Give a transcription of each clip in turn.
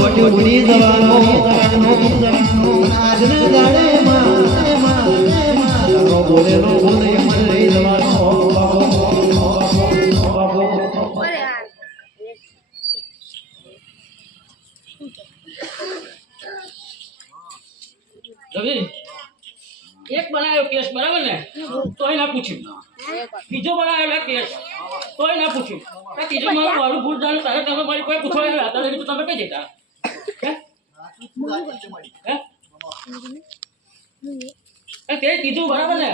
ખોટી ઉડી જવાનો આજના દાડે બોલેલો બોલે મને લઈ જવાનો રવિ એક બનાવ્યો કેસ બરાબર ને તોય ના પૂછ્યું બીજો બનાવેલો કેસ તોય ના પૂછ્યું ત્રીજો મારું ભૂલ જાણું તારે તમે મારી કોઈ પૂછવા હતા તો તમે કઈ જતા તે કીધું બરાબર ને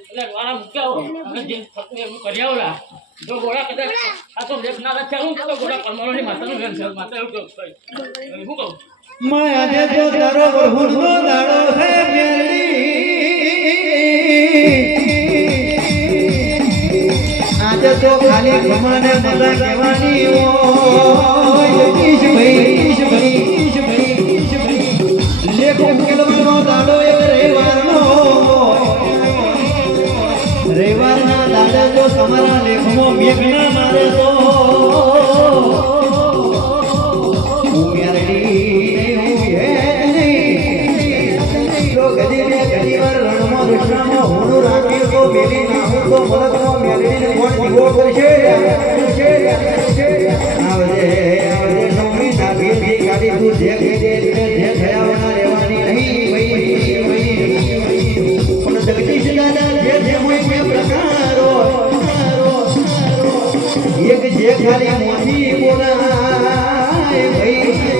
એટલે મારા મૂક્યા જે થતું એમ કરી આવલા જો ગોળા કદાચ આ તો લેખ ના લખ્યા હું તો ગોળા પરમાણુની માતાનું વેન છે માતા એવું કહું શું કહું માયા દે તો તારો પ્રભુનો દાડો છે મેળી આજે તો ખાલી ગમાને મજા કહેવાની હોય ઈશભાઈ લેખો કેલમનો દાડો એક રવિવારના દાડે જો તમારા લેખમાં મેઘ ના મારે તો એક જે ખાલી મોટી બોલાય ભાઈ